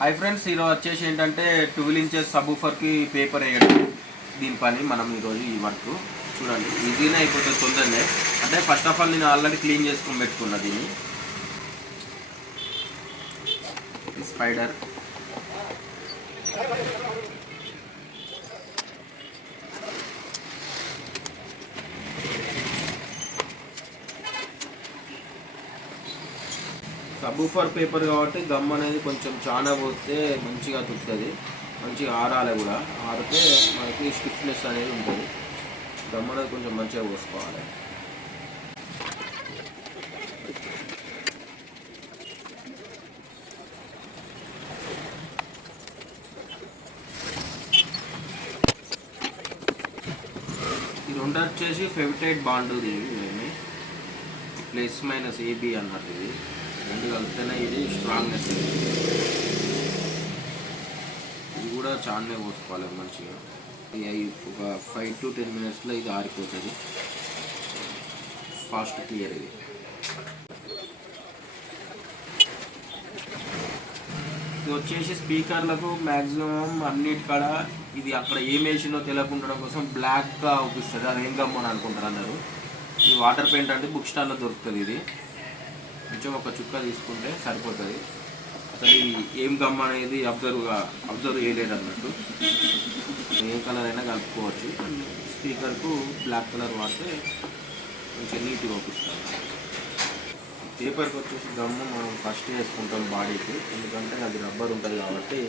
Hi friends, ఈరోజు వచ్చేసి ఏంటంటే 12 ఇంచెస్ సబూఫర్కి పేపర్ వేయడం. దీని పని మనం ఈరోజు ఈ వర్క్ చూడండి, ఈజీనే అయిపోతుంది తొందరనే. అంటే ఫస్ట్ ఆఫ్ ఆల్ నేను ఆల్రెడీ క్లీన్ చేసుకొని పెట్టుకున్నా దీన్ని. స్పైడర్ సబూఫర్ పేపర్ కాబట్టి గమ్ అనేది కొంచెం చాలా పోతే మంచిగా తుక్కుతుంది, మంచిగా ఆరాలి కూడా. ఆరితే మనకి స్టిఫ్నెస్ అనేది ఉంటుంది. గమ్ అనేది కొంచెం మంచిగా పోసుకోవాలి. ఇది వచ్చేసి ఫెవిటైట్ బాండ్, ఇది ప్లస్ మైనస్ ఏబి అన్నట్టు. ఇది రెండు కలిపితేనే ఇది స్ట్రాంగ్నెస్. ఇది కూడా చాలానే పోసుకోవాలి మంచిగా. ఒక 5 to 10 minutesలో ఇది ఆరిపోతుంది. ఫాస్ట్ క్లియర్ ఇది. ఇది వచ్చేసి స్పీకర్లకు మ్యాక్సిమం అన్నిటికాడ ఇది అక్కడ ఏం వేసిందో తెలియకుండా కోసం బ్లాక్గా అవుపిస్తుంది. అది ఏం గమ్మని అనుకుంటారు అందరూ. ఈ వాటర్ పెయింట్ అంటే బుక్ స్టాల్లో దొరుకుతుంది. ఇది కొంచెం ఒక చుక్క తీసుకుంటే సరిపోతుంది. అసలు ఇది ఏం గమ్ అనేది అబ్జర్వ్ చేయలేదు అన్నట్టు. ఏ కలర్ అయినా కలుపుకోవచ్చు. స్పీకర్కు బ్లాక్ కలర్ వాడితే కొంచెం నీట్గా అవుపిస్తుంది. పేపర్కి వచ్చేసి గమ్ము మనం ఫస్ట్ వేసుకుంటాం బాడీకి, ఎందుకంటే అది రబ్బర్ ఉంటుంది కాబట్టి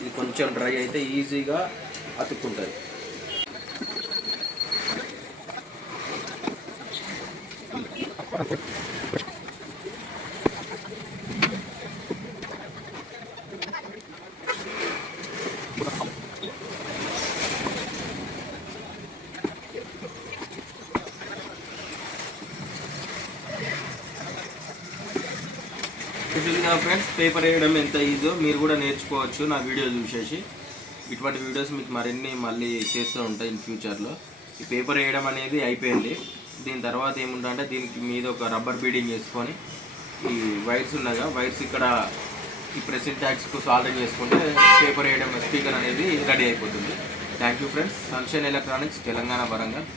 ఇది కొంచెం డ్రై అయితే ఈజీగా అతుక్కుంటుంది. చూసిందిగా ఫ్రెండ్స్, పేపర్ వేయడం ఎంత ఈజో మీరు కూడా నేర్చుకోవచ్చు నా వీడియో చూసేసి. ఇటువంటి వీడియోస్ మీకు మళ్ళీ చేస్తూ ఉంటాయి ఇన్ ఫ్యూచర్లో. ఈ పేపర్ వేయడం అనేది అయిపోయింది. దీని తర్వాత ఏముందంటే దీనికి మీద ఒక రబ్బర్ బీడింగ్ చేసుకొని ఈ వైర్స్ ఉన్నాగా, వైర్స్ ఇక్కడ ఈ ప్రెసింగ్ ట్యాగ్స్కు సాల్డరింగ్ చేసుకుంటే పేపర్ వేయడం స్పీకర్ అనేది రెడీ అయిపోతుంది. Thank you friends. Sunshine electronics, Telangana, Warangal,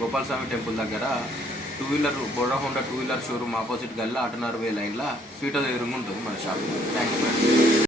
Gopalaswamy temple దగ్గర Boda Honda 2 wheeler showroom opposite గల్లా 6 లైన్ల స్వీట్ ఎదురుగా ఉంటుంది మన షాప్. Thank you friends.